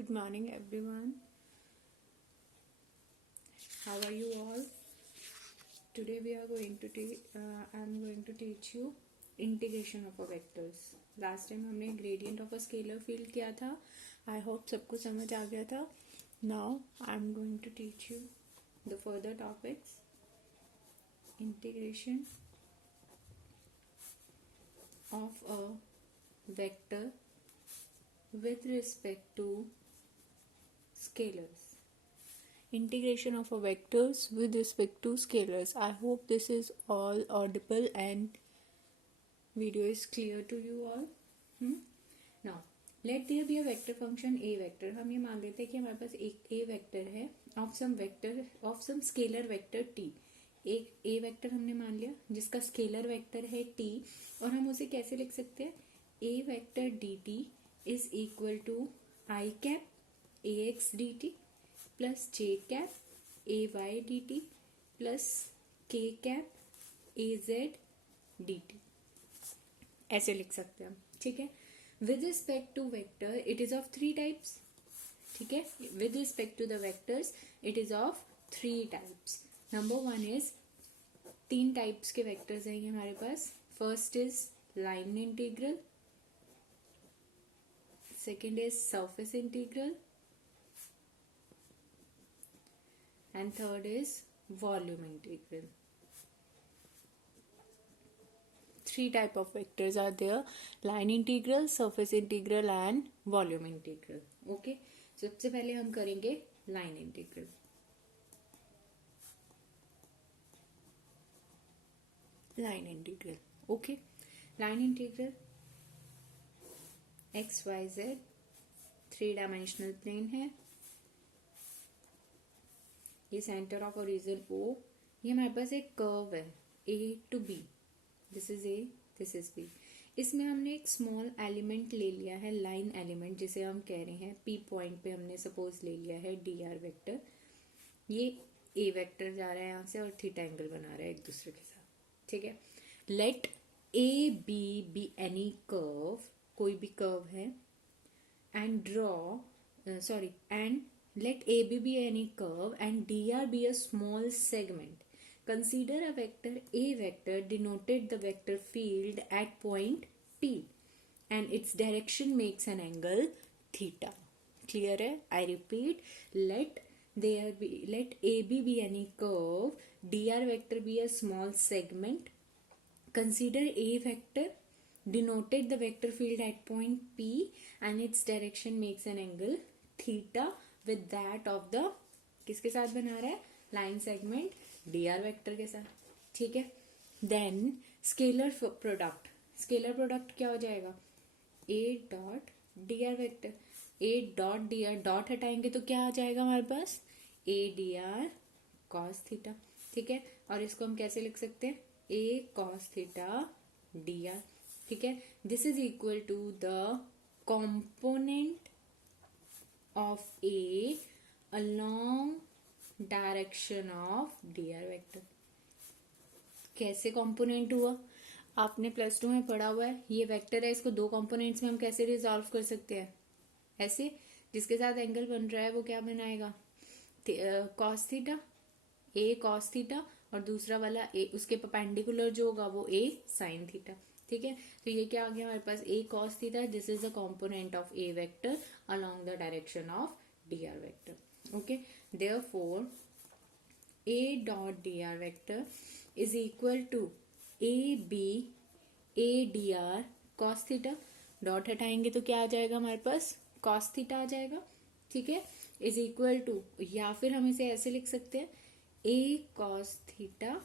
Good morning, everyone. How are you all? Today we are going to I'm going to teach you integration of a vectors. Last time हमने gradient of a scalar field किया था. I hope सबको समझ आ गया था. Now I'm going to teach you the further topics. Integration of a vector with respect to scalars. Integration of a vectors with respect to scalars. I hope this is all audible and video is clear to you all. Now let there be a vector function a vector. हम ये मान लेते हैं कि हमारे पास एक a vector है of some scalar vector t. एक a vector हमने मान लिया जिसका scalar vector है t और हम उसे कैसे लिख सकते हैं? a vector dt is equal to I cap ax dt plus j cap A Y D T plus K cap A Z D T, ऐसे लिख सकते हैं हम. ठीक है. With respect to vector it is of three types. ठीक है. With respect to the vectors it is of three types. Number one is, तीन टाइप्स के वेक्टर्स हैं हमारे पास. First is line integral, second is surface integral, and third is volume integral. Three type of vectors are there: line integral, surface integral and volume integral. Okay, सबसे पहले हम करेंगे line integral. Line integral. Okay, line integral x y z three dimensional plane है. ये centre of origin O. ये हमारे पास एक curve है A to B. This is A, this is B. इसमें हमने एक स्मॉल एलिमेंट ले लिया है, लाइन एलिमेंट जिसे हम कह रहे हैं P पॉइंट पे हमने सपोज ले लिया है dr वेक्टर. ये A वेक्टर जा रहा है यहाँ से और थीटा एंगल बना रहा है एक दूसरे के साथ. ठीक है. Let A B B any curve, कोई भी कर्व है, and let AB be any curve and dr be a small segment. Consider a vector A vector denoted the vector field at point P and its direction makes an angle theta. Clear है? I repeat, let AB be any curve, dr vector be a small segment. Consider A vector denoted the vector field at point P and its direction makes an angle theta with that of the, किसके साथ बना रहा है? Line segment dr vector के साथ. ठीक है. Then scalar product. Scalar product क्या हो जाएगा? a dot dr vector. a dot dr, dot हटाएंगे तो क्या आ जाएगा हमारे पास? a dr cos theta. ठीक है. और इसको हम कैसे लिख सकते हैं? a cos theta dr. ठीक है. This is equal to the component of A along direction of dr vector. कैसे कंपोनेंट हुआ? आपने प्लस टू में पढ़ा हुआ है. ये वेक्टर है, इसको दो कंपोनेंट्स में हम कैसे रिजॉल्व कर सकते हैं? ऐसे, जिसके साथ एंगल बन रहा है वो क्या बनाएगा? कॉस थीटा, ए कॉस थीटा, और दूसरा वाला ए उसके परपेंडिकुलर जो होगा वो ए साइन थीटा. ठीक है. तो ये क्या आ गया हमारे पास? A cos theta. This is the component of A vector along the direction of dr vector. Okay, therefore a dot dr vector is equal to ab a dr cos theta. Dot हटाएंगे तो क्या आ जाएगा हमारे पास? cos theta आ जाएगा. ठीक है. Is equal to, या फिर हम इसे ऐसे लिख सकते हैं, a cos theta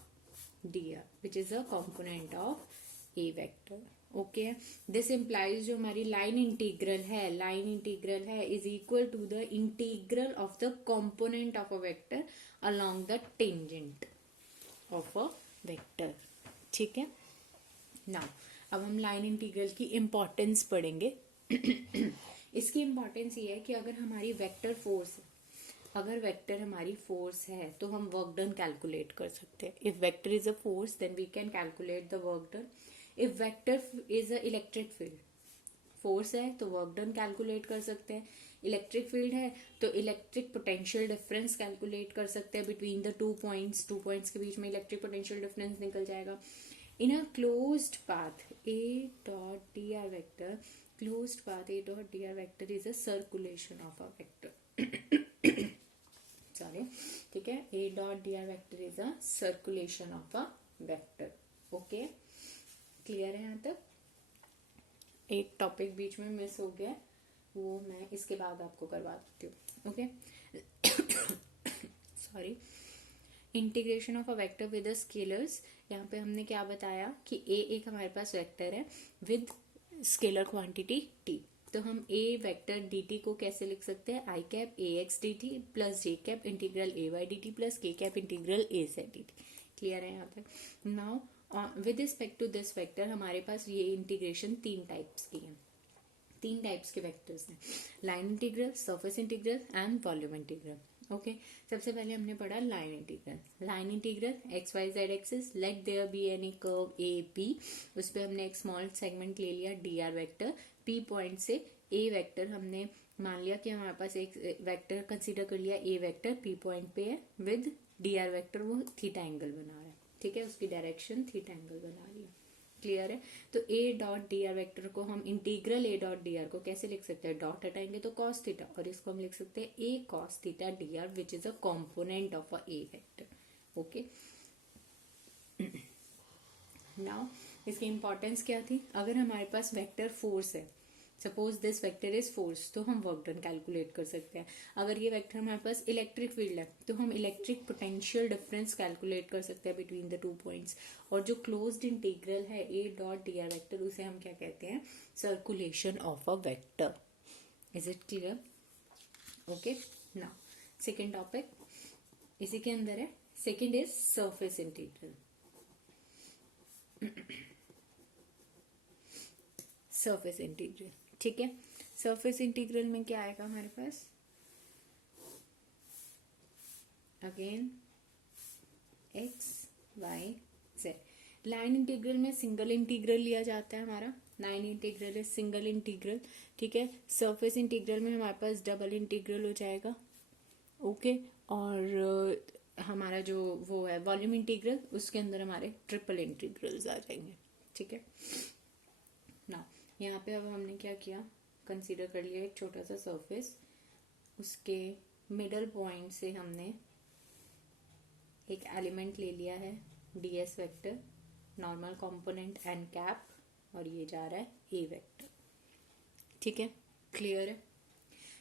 dr which is a component of a vector. Okay. This implies जो हमारी लाइन इंटीग्रल है is equal to the integral of the component of a vector along the tangent of a vector. ठीक है. Now अब हम line integral की importance पढ़ेंगे. इसकी इम्पोर्टेंस ये है कि अगर हमारी वेक्टर हमारी फोर्स है तो हम वर्क डन कैलकुलेट कर सकते हैं. If vector is a force then we can calculate the work done. If vector is an electric field, force है तो वर्क डन कैलकुलेट कर सकते हैं, इलेक्ट्रिक फील्ड है तो इलेक्ट्रिक पोटेंशियल डिफरेंस कैलकुलेट कर सकते हैं बिटवीन द टू पॉइंट्स के बीच में इलेक्ट्रिक पोटेंशियल डिफरेंस निकल जाएगा. In a closed path A dot dr vector, closed path A dot dr vector is a circulation of a vector. Sorry, ठीक है. A dot dr vector is a circulation of a vector. Okay, clear है यहाँ तक. एक topic बीच में miss हो गया, वो मैं इसके बाद आपको करवा देती हूँ. Okay, sorry. Integration of a vector with scalars. यहाँ पे हमने क्या बताया कि ए एक हमारे पास वेक्टर है विद स्केलर क्वांटिटी टी. तो हम ए वेक्टर डी टी को कैसे लिख सकते हैं, I cap A X D T plus J cap integral A Y D T plus K cap integral A Z D T. Clear है यहाँ पे. Now with respect to this vector हमारे पास ये इंटीग्रेशन तीन टाइप्स की है. तीन टाइप्स के वेक्टर्स हैं, line integral, surface integral and volume integral. Okay, सबसे पहले हमने पढ़ा line integral. Line integral X Y Z axis, let there be any curve A P. उस पर हमने एक स्मॉल सेगमेंट ले लिया D R vector. P point से ए वेक्टर हमने मान लिया कि हमारे पास एक वेक्टर कंसीडर कर लिया. ए वेक्टर पी पॉइंट पे है विद डी आर वेक्टर, वो थीटा एंगल बना रहा है. ठीक है, उसकी डायरेक्शन थीटा एंगल बना रही है. क्लियर है. तो ए डॉट डी आर वेक्टर को हम integral A dot D are को कैसे लिख सकते हैं, डॉट हटाएंगे तो कॉस थीटा, और इसको हम लिख सकते हैं A cos theta D R which is a component of a A vector. Okay, now इसकी इंपॉर्टेंस क्या थी. अगर हमारे पास वेक्टर फोर्स है, suppose this vector is force, तो हम वर्क डन कैलकुलेट कर सकते हैं. अगर ये वेक्टर हमारे पास इलेक्ट्रिक फील्ड है तो हम इलेक्ट्रिक पोटेंशियल डिफरेंस कैलकुलेट कर सकते हैं बिटवीन द टू पॉइंट्स. और जो क्लोज्ड इंटीग्रल है A dot D R vector, उसे हम क्या कहते हैं, circulation of a vector. Is it clear. Okay, now second topic इसी के अंदर है. सेकेंड is surface integral. Surface integral, ठीक है. सरफेस इंटीग्रल में क्या आएगा हमारे पास, again X Y Z. Line integral में सिंगल इंटीग्रल लिया जाता है हमारा. लाइन इंटीग्रल है सिंगल इंटीग्रल. ठीक है. सरफेस इंटीग्रल में हमारे पास डबल इंटीग्रल हो जाएगा. ओके, और हमारा जो वो है वॉल्यूम इंटीग्रल, उसके अंदर हमारे ट्रिपल इंटीग्रल्स आ जाएंगे. ठीक है. नाउ यहाँ पे अब हमने क्या किया, कंसीडर कर लिया एक छोटा सा सरफेस. उसके मिडल पॉइंट से हमने एक एलिमेंट ले लिया है ds vector, normal component N cap, और ये जा रहा है ए वेक्टर. ठीक है, क्लियर है.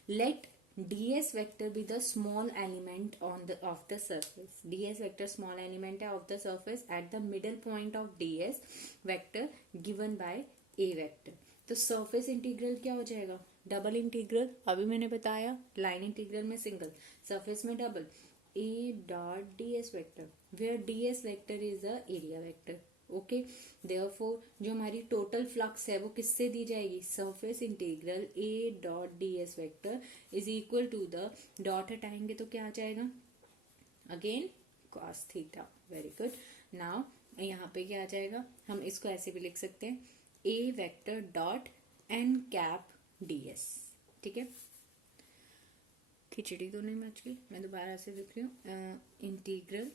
Let ds vector be the small element on the of the surface. ds vector small element है of the surface at the middle point of ds vector given by A vector. तो surface integral क्या हो जाएगा, double integral. अभी मैंने बताया line integral में single, surface में double. A dot ds vector where ds vector is a area vector. Okay, therefore जो हमारी टोटल फ्लक्स है वो किससे दी जाएगी, surface integral A dot ds vector is equal to the, dot हटाएंगे तो क्या आ जाएगा, again cos theta. Very good. Now यहाँ पे क्या आ जाएगा, हम इसको ऐसे भी लिख सकते हैं, A vector dot N cap ds. ठीक है, खिचड़ी तो नहीं मच गई, मैं दोबारा से लिख रही हूँ. Integral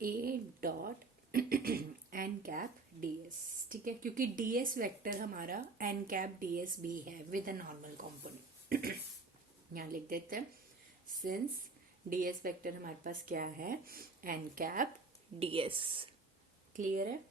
A dot N cap ds. ठीक है, क्योंकि ds वेक्टर हमारा एन कैप ds भी है विद अ नॉर्मल कॉम्पोनेंट. यहाँ लिख देते हैं, सिंस ds वेक्टर हमारे पास क्या है, एन कैप ds. क्लियर है.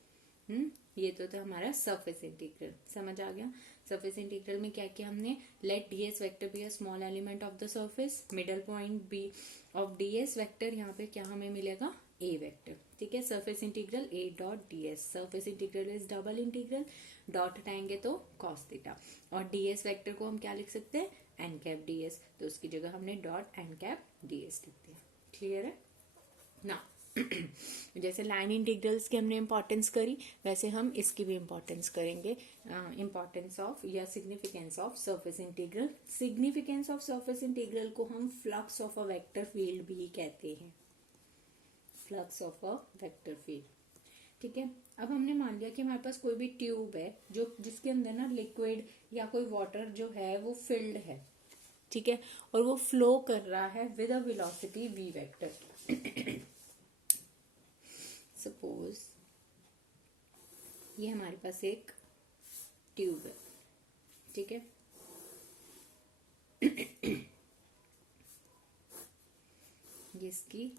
ये तो था हमारा सरफेस इंटीग्रल. समझ आ गया. सरफेस इंटीग्रल में क्या किया हमने, let ds vector B a small element of the surface, middle point B of ds vector. यहाँ पे क्या हमें मिलेगा, ए वेक्टर. ठीक है, surface integral A dot ds. Surface integral is double integral, dot हटाएंगे तो cos थीटा, और ds वेक्टर को हम क्या लिख सकते हैं, एन कैप ds. तो उसकी जगह हमने डॉट एन कैप ds लिखते हैं. क्लियर है ना. जैसे लाइन इंटीग्रल्स की हमने इंपॉर्टेंस करी, वैसे हम इसकी भी इंपॉर्टेंस करेंगे. इंपॉर्टेंस ऑफ या significance of surface integral. Significance of surface integral को हम flux of a vector field भी कहते हैं. Flux of a vector field. ठीक है, अब हमने मान लिया कि हमारे पास कोई भी ट्यूब है जो जिसके अंदर ना लिक्विड या कोई वाटर जो है वो फिल्ड है, ठीक है, और वो फ्लो कर रहा है with a velocity v vector. Suppose ये हमारे पास एक ट्यूब है, ठीक है, जिसकी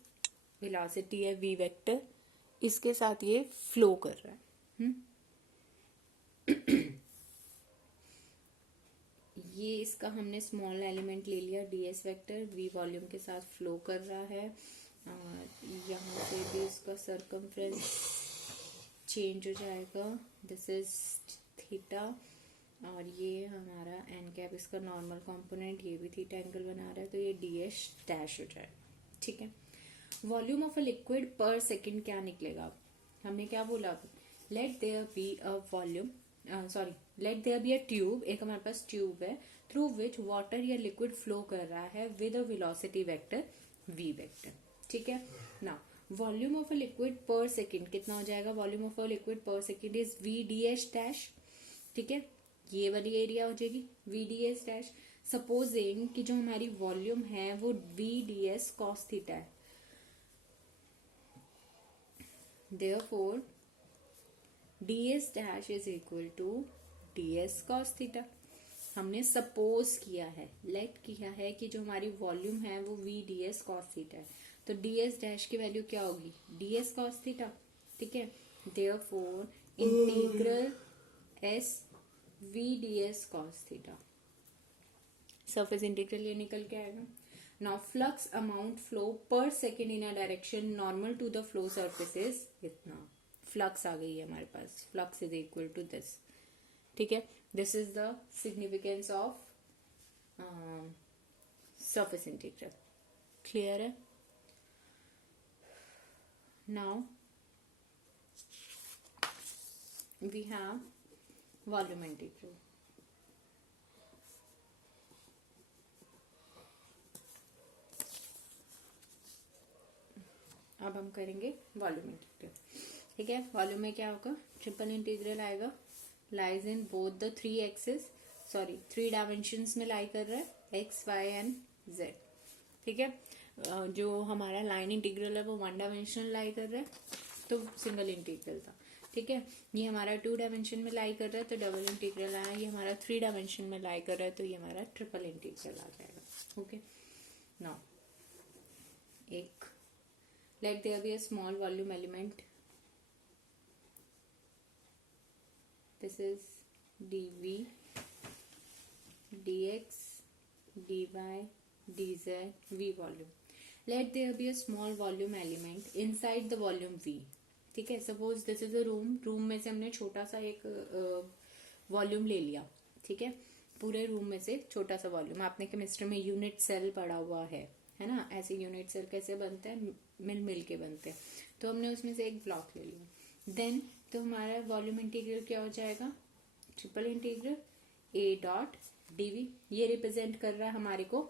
वेलोसिटी है v वेक्टर, इसके साथ ये फ्लो कर रहा है। ये इसका हमने स्मॉल एलिमेंट ले लिया ds वेक्टर, v वॉल्यूम के साथ फ्लो कर रहा है, और यहाँ से भी इसका सरकमफ्रेंस चेंज हो जाएगा, दिस इज थीटा, और ये हमारा एन कैप इसका नॉर्मल कंपोनेंट, ये भी थीटा एंगल बना रहा है, तो ये ds डैश हो जाएगा, ठीक है। Volume of a liquid per second क्या निकलेगा, हमने क्या बोला, let there be a volume, sorry, let there be a tube, एक हमारे पास ट्यूब है थ्रू विच वाटर या लिक्विड फ्लो कर रहा है with a velocity vector v vector, ठीक है ना। Volume of a liquid per second कितना हो जाएगा, volume of a liquid per second is v ds dash, ठीक है, ये वाली एरिया हो जाएगी v ds डैश। सपोजिंग कि जो हमारी वॉल्यूम है वो v ds cos थीटा है, therefore ds dash is equal to ds cos theta. हमने सपोज किया है, लेट किया है कि जो हमारी वॉल्यूम है वो v ds cos थीटा है, तो ds डैश की वैल्यू क्या होगी, ds cos थीटा, ठीक है, therefore integral s v ds cos theta, surface integral ये निकल के आएगा। Now flux amount flow per second in a direction normal to the flow surfaces, इतना फ्लक्स आ गई है हमारे पास, flux is equal to this, ठीक है, this is the significance of surface integral, clear है। Now we have volume integral, अब हम करेंगे वॉल्यूम इंटीग्रल, ठीक है। वॉल्यूम में क्या होगा, ट्रिपल इंटीग्रल आएगा, lies in both the three axis, sorry three dimensions में लाई कर रहा है, x y एंड z, ठीक है। जो हमारा लाइन इंटीग्रल है वो वन डायमेंशनल लाई कर रहा है, तो सिंगल इंटीग्रल था, ठीक है। ये हमारा टू डायमेंशन में लाई कर रहा है तो डबल इंटीग्रल आया, ये हमारा थ्री डायमेंशन में लाई कर रहा है तो ये हमारा ट्रिपल इंटीग्रल आ जाएगा, ओके। नाउ एक let there be a small volume element, this is dv dx dy dz v volume, let there be a small volume element inside the volume v, ठीक है। Suppose this is a room में से हमने छोटा सा एक volume ले लिया, ठीक है, पूरे रूम में से छोटा सा वॉल्यूम, आपने केमिस्ट्री में यूनिट सेल पढ़ा हुआ है ना, ऐसे यूनिट सेल कैसे बनते हैं, मिल के बनते हैं, तो हमने उसमें से एक ब्लॉक ले लिया, देन तो हमारा वॉल्यूम इंटीग्रल क्या हो जाएगा, triple integral a dot dv, ये रिप्रेजेंट कर रहा है हमारे को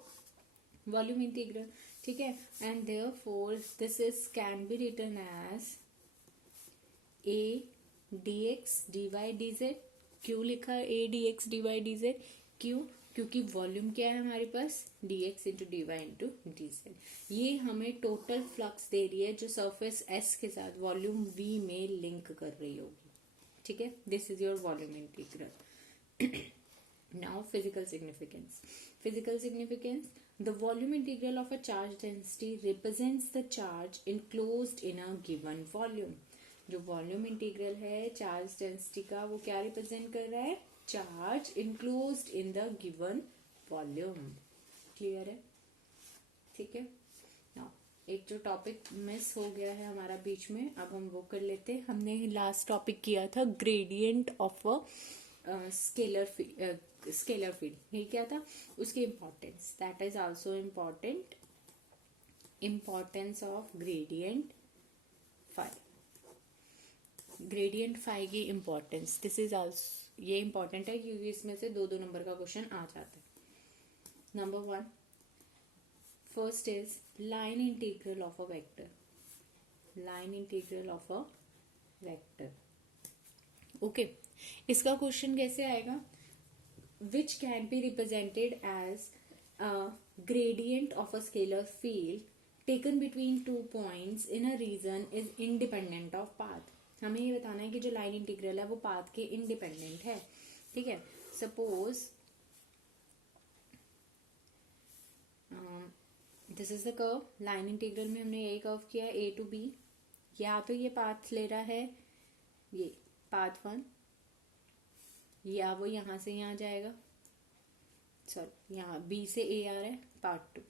वॉल्यूम इंटीग्रल, ठीक है, and therefore this is can be written as a dx dy dz, क्यों लिखा a dx dy dz, क्यों, क्योंकि वॉल्यूम क्या है हमारे पास, dx into D Y into D Z, ये हमें टोटल फ्लक्स दे रही है जो सरफेस s के साथ वॉल्यूम v में लिंक कर रही होगी, ठीक है, this is your volume integral. Now physical significance, physical significance, the volume integral of a charge density represents the charge enclosed in a given volume, जो वॉल्यूम इंटीग्रल है चार्ज डेंसिटी का वो क्या रिप्रेजेंट कर रहा है, charge enclosed in the given volume, clear है, ठीक है। नाउ एक जो टॉपिक मिस हो गया है हमारा बीच में, अब हम वो कर लेते हैं, हमने लास्ट टॉपिक किया था gradient of a scalar field, ये क्या था, उसकी importance, that is also important, importance of gradient phi, gradient phi की इंपॉर्टेंस, दिस इज आल्सो, ये इंपॉर्टेंट है क्योंकि इसमें से दो नंबर का क्वेश्चन आ जाता है। Number one, first is line integral of a vector, line integral of a vector, okay, इसका क्वेश्चन कैसे आएगा? Which can be represented as a gradient of a scalar field taken between 2 points in a region is independent of path. हमें ये बताना है कि जो line integral है वो पाथ के इंडिपेंडेंट है। ठीक है, suppose this is the curve. Line integral में हमने यही कर्व किया ए टू बी। या तो ये पाथ ले रहा है, ये पाथ 1, या वो यहां से यहाँ जाएगा, सॉरी यहाँ बी से ए आ रहा है, पार्ट 2।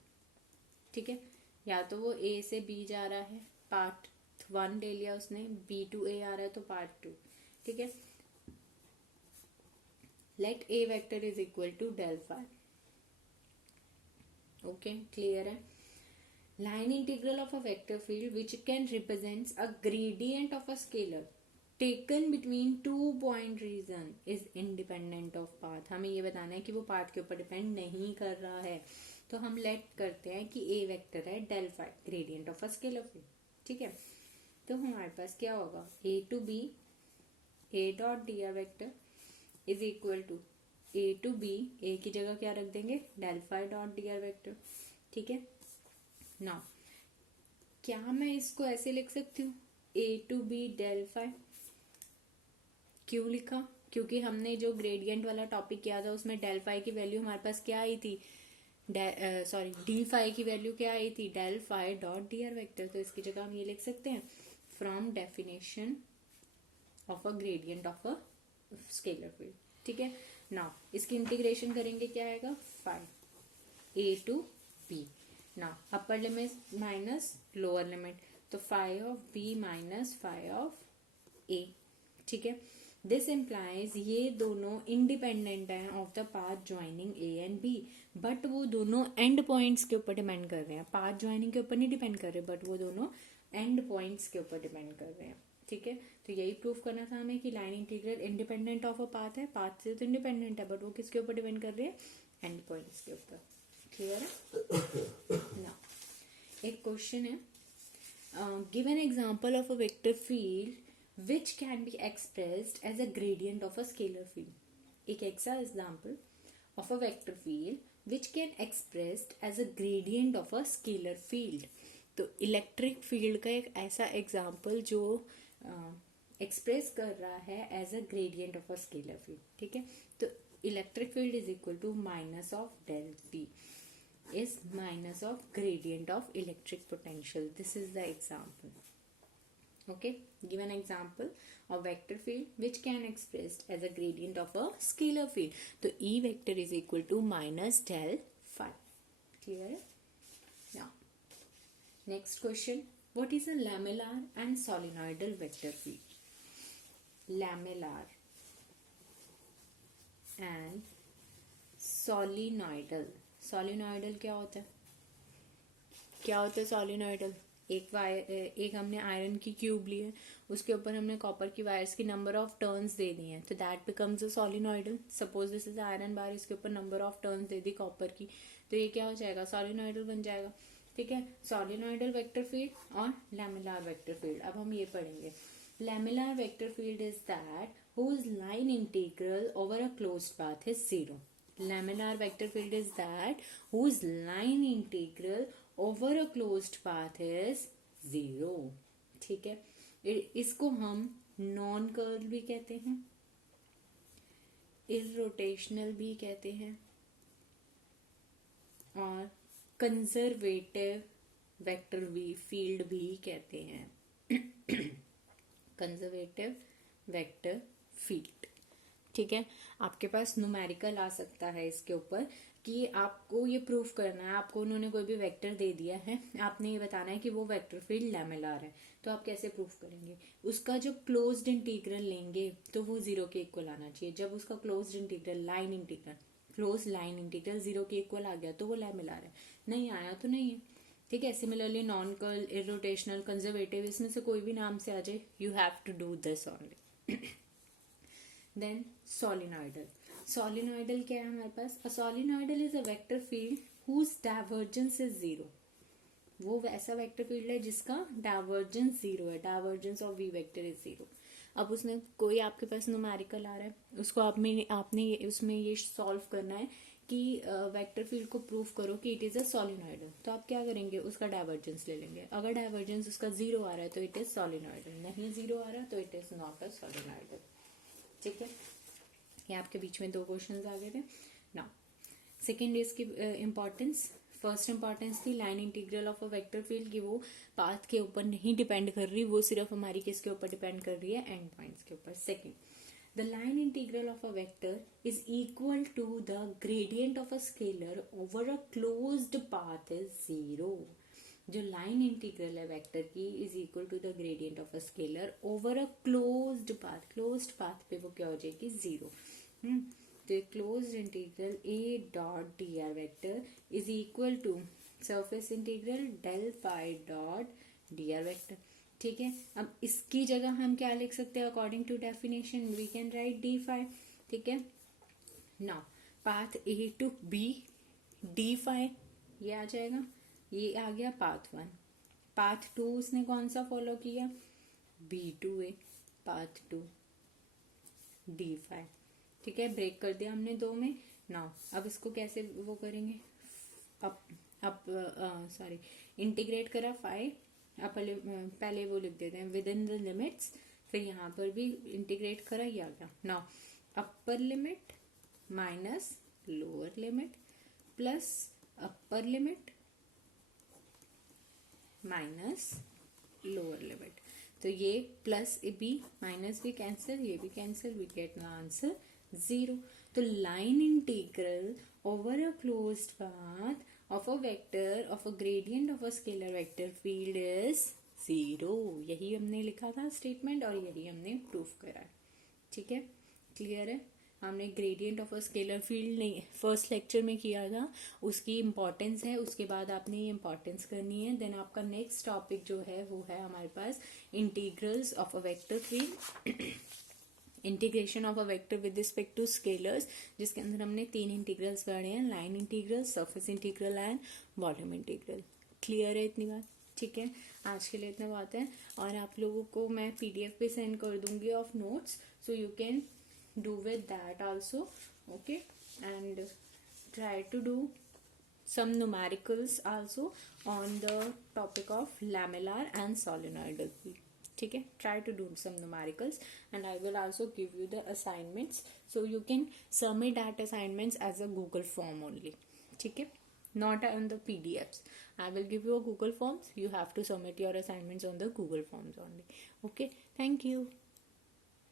ठीक है, या तो वो ए से बी जा रहा है, पार्ट 1 ले लिया उसने, बी टू ए आ रहा है तो पार्ट 2। ठीक है, let A vector is equal to del phi। Okay, clear है? Line integral of a vector field which can represents a gradient of a scalar taken between 2 point region is independent of path. हमें ये बताना है कि वो path के ऊपर depend नहीं कर रहा है। तो हम लेट करते हैं कि ए वेक्टर है del phi, gradient of a scalar field. ठीक है, तो हमारे पास क्या होगा? A to B, A dot D R vector is equal to A to B, A की जगह क्या रख देंगे? del phi dot D R vector. ठीक है, नाउ क्या मैं इसको ऐसे लिख सकती हूँ ए टू बी del phi? क्यों लिखा? क्योंकि हमने जो ग्रेडियंट वाला टॉपिक किया था उसमें del phi की वैल्यू हमारे पास क्या आई थी? सॉरी डी फाई की वैल्यू क्या आई थी? del phi dot D R vector. तो इसकी जगह हम ये लिख सकते हैं from definition of a gradient of a scalar field. ठीक है, नाउ इसकी इंटीग्रेशन करेंगे, क्या आएगा? Phi A to B. Now upper limit minus lower limit, तो phi of B minus phi of A. ठीक है, दिस इम्प्लाइज ये दोनों इंडिपेंडेंट हैं of the path joining A and B, but वो दोनों एंड पॉइंट्स के ऊपर डिपेंड कर रहे हैं। पाथ ज्वाइनिंग के ऊपर नहीं डिपेंड कर रहे, बट वो दोनों एंड पॉइंट्स के ऊपर डिपेंड कर रहे हैं। ठीक है, तो यही प्रूफ करना था हमें कि line integral independent of a path है। पाथ से तो इंडिपेंडेंट है, बट वो किसके ऊपर डिपेंड कर रहे हैं? एंड पॉइंट्स के ऊपर। क्लियर है ना? एक क्वेश्चन है, give an example of a vector field which can be expressed as a gradient of a scalar field. एक ऐसा example of a vector field which can expressed as a gradient of a scalar field. तो electric field का एक ऐसा example जो express कर रहा है as a gradient of a scalar field. ठीक है, तो electric field is equal to minus of del p is minus of gradient of electric potential. This is the example. Okay, give an example of vector field which can expressed as a gradient of a scalar field. तो E vector is equal to minus del phi. Clear? Now, next question. What is a lamellar and solenoidal vector field? Lamellar and solenoidal. Solenoidal क्या होता है? क्या होता है solenoidal? एक हमने iron की क्यूब ली है, उसके ऊपर हमने कॉपर की वायर्स की नंबर ऑफ टर्न्स दे दी हैं, तो that becomes a solenoidal. Suppose this is iron bar, इसके ऊपर नंबर ऑफ टर्न्स दे दी कॉपर की, तो ये क्या हो जाएगा? सोलिनॉइडल बन जाएगा। ठीक है, सोलिनॉइडल वेक्टर फील्ड और लैमेलार वेक्टर फील्ड। अब हम ये पढ़ेंगे। Lamellar vector field is that whose line integral over a closed path is 0. Lamellar vector field is that whose line integral over a closed path is 0. ठीक है, इसको हम नॉन कर्ल भी कहते हैं, इररोटेशनल भी कहते हैं, और कंजर्वेटिव वेक्टर फील्ड भी कहते हैं। Conservative vector field. ठीक है, आपके पास न्यूमेरिकल आ सकता है इसके ऊपर कि आपको ये प्रूफ करना है। आपको उन्होंने कोई भी वेक्टर दे दिया है, आपने ये बताना है कि वो वेक्टर फील्ड लैमेलार है। तो आप कैसे प्रूफ करेंगे? उसका जो क्लोज्ड इंटीग्रल लेंगे तो वो 0 के इक्वल आना चाहिए। जब उसका closed integral line integral close line integral 0 के इक्वल आ गया तो वो लैमेलार है, नहीं आया तो नहीं है। ठीक है, similarly non curl, irrotational, conservative, इसमें से कोई भी नाम से आ जाए, you have to do this only. Then solenoidal. Solenoidal क्या है हमारे पास? A solenoidal is a vector field whose divergence is 0. वो ऐसा वेक्टर फील्ड है जिसका डाइवर्जेंस 0 है, divergence of V vector is 0. अब उसने कोई आपके पास न्यूमेरिकल आ रहा है, उसको आपने उसमें ये सॉल्व करना है कि वेक्टर फील्ड को प्रूव करो कि इट इज अ सोलिनॉइडल। तो आप क्या करेंगे, उसका डाइवर्जेंस ले लेंगे। अगर डाइवर्जेंस उसका 0 आ रहा है तो इट इज सोलिनॉइडल, नहीं 0 आ रहा तो इट इज नॉट अ सोलिनॉइडल। ठीक है, ये आपके बीच में 2 क्वेश्चंस आ गए थे। नाउ सेकेंड इसकी इम्पोर्टेंस, फर्स्ट इम्पोर्टेंस थी line integral of a vector field, कि वो पाथ के ऊपर नहीं डिपेंड कर रही, वो सिर्फ हमारी किसके ऊपर डिपेंड कर रही है, एंड पॉइंट्स के ऊपर। Second, the line integral of a vector is equal to the gradient of a scalar over a closed path is 0। जो लाइन इंटीग्रल है वेक्टर की is equal to the gradient of a scalar over a closed path, closed path पे वो क्या हो जाएगी, 0। तो closed integral A dot D R vector is equal to surface integral del phi dot D R vector. ठीक है, अब इसकी जगह हम क्या लिख सकते हैं, according to definition we can write D phi. ठीक है, now path A to B D phi, ये आ जाएगा, ये आ गया पाथ 1। पाथ 2 उसने कौन सा फॉलो किया, B to A, path 2 D phi. ठीक है, ब्रेक कर दिया हमने 2 में। नाउ अब इसको कैसे वो करेंगे, अप सॉरी इंटीग्रेट करा फाई, पहले वो लिख देते हैं विद इन द लिमिट्स, फिर यहाँ पर भी इंटीग्रेट करा, ये आ गया। Now upper limit minus lower limit plus upper limit minus lower limit, तो ये plus B minus B cancel, ये भी cancel, we get the answer 0। तो line integral over a closed path of a vector of a gradient of a scalar vector field is 0। यही हमने लिखा था statement और यही हमने प्रूफ करा है। ठीक है, क्लियर है। हमने gradient of a scalar field नहीं फर्स्ट लेक्चर में किया था, उसकी इंपॉर्टेंस है, उसके बाद आपने ये इंपॉर्टेंस करनी है। देन आपका नेक्स्ट टॉपिक जो है वो है हमारे पास integrals of a vector field, integration of a vector with respect to scalars, जिसके अंदर हमने 3 इंटीग्रल्स पढ़े हैं, line integral, surface integral and volume integral. Clear है इतनी बात। ठीक है, आज के लिए इतना बात है, और आप लोगों को मैं पीडीएफ पे सेंड कर दूंगी of notes, so you can do with that also. Okay, and try to do some numericals also on the topic of lamellar and solenoidal field. ठीक है, try to do some numericals and I will also give you the assignments, so you can submit that assignments as a Google form only. ठीक है, not on the PDFs. I will give you a Google forms, you have to submit your assignments on the Google forms only. Okay, thank you.